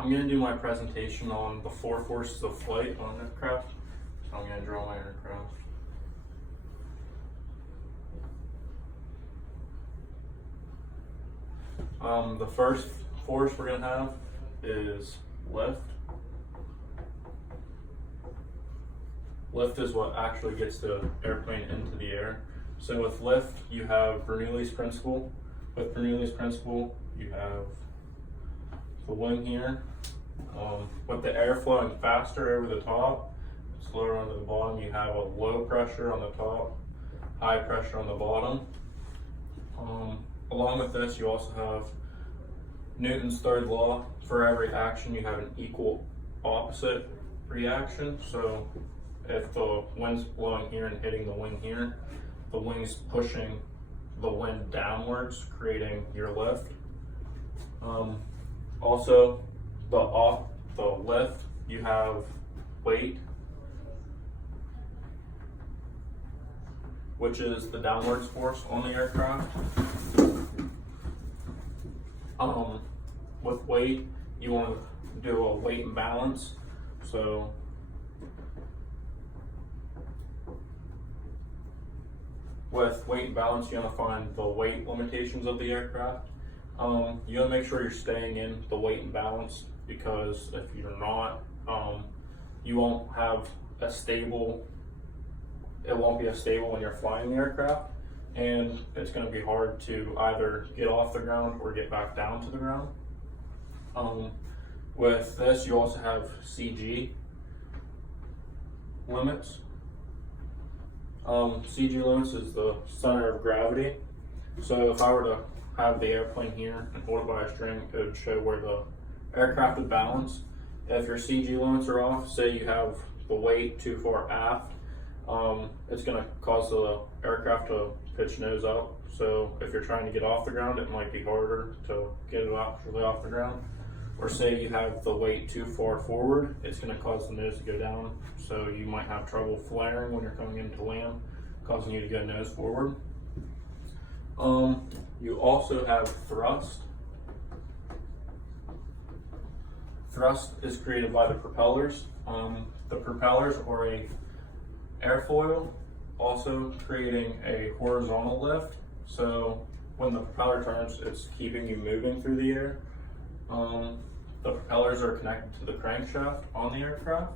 I'm going to do my presentation on the 4 forces of flight on an aircraft. So I'm going to draw my aircraft. The first force we're going to have is lift. Lift is what actually gets the airplane into the air. So with lift, you have Bernoulli's principle. With Bernoulli's principle, you have the wing here. With the air flowing faster over the top, slower onto the bottom, you have a low pressure on the top, high pressure on the bottom. Along with this, you also have Newton's third law. For every action, you have an equal opposite reaction. So if the wind's blowing here and hitting the wing here, the wing's pushing the wind downwards, creating your lift. Also, the lift, you have weight, which is the downwards force on the aircraft. With weight, you want to do a weight and balance. So with weight and balance, you want to find the weight limitations of the aircraft. You want to make sure you're staying in the weight and balance, because if you're not, you won't have a stable, it won't be as stable when you're flying the aircraft, and it's going to be hard to either get off the ground or get back down to the ground. With this, you also have CG limits. CG limits is the center of gravity. So if I were to have the airplane here and hold it by a string, it would show where the aircraft would balance. If your CG limits are off, say you have the weight too far aft, it's going to cause the aircraft to pitch nose up. So if you're trying to get off the ground, it might be harder to get it actually off the ground. Or say you have the weight too far forward, it's going to cause the nose to go down. So you might have trouble flaring when you're coming into land, causing you to go nose forward. You also have thrust. Thrust is created by the propellers. The propellers are a airfoil, also creating a horizontal lift. So when the propeller turns, it's keeping you moving through the air. The propellers are connected to the crankshaft on the aircraft,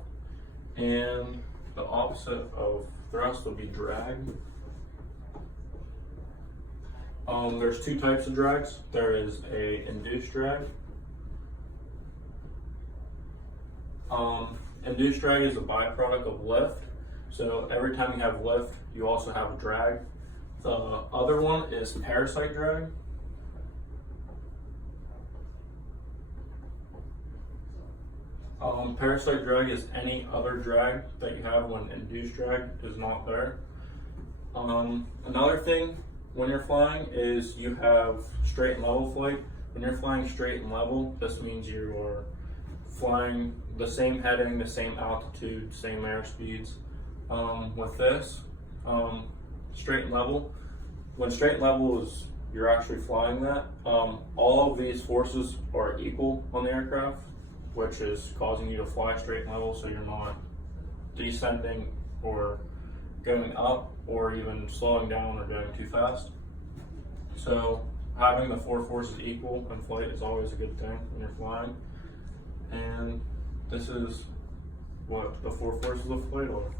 and the opposite of thrust would be drag. There's 2 types of drags. There is a induced drag. Induced drag is a byproduct of lift. So every time you have lift, you also have a drag. The other one is parasite drag. Parasite drag is any other drag that you have when induced drag is not there. Another thing when you're flying is you have straight and level flight. When you're flying straight and level, this means you are flying the same heading, the same altitude, same airspeeds. With this, straight and level, when straight and level is you're actually flying that, all of these forces are equal on the aircraft, which is causing you to fly straight and level, so you're not descending or going up or even slowing down or going too fast. So having the 4 forces equal in flight is always a good thing when you're flying. And this is what the 4 forces of flight are.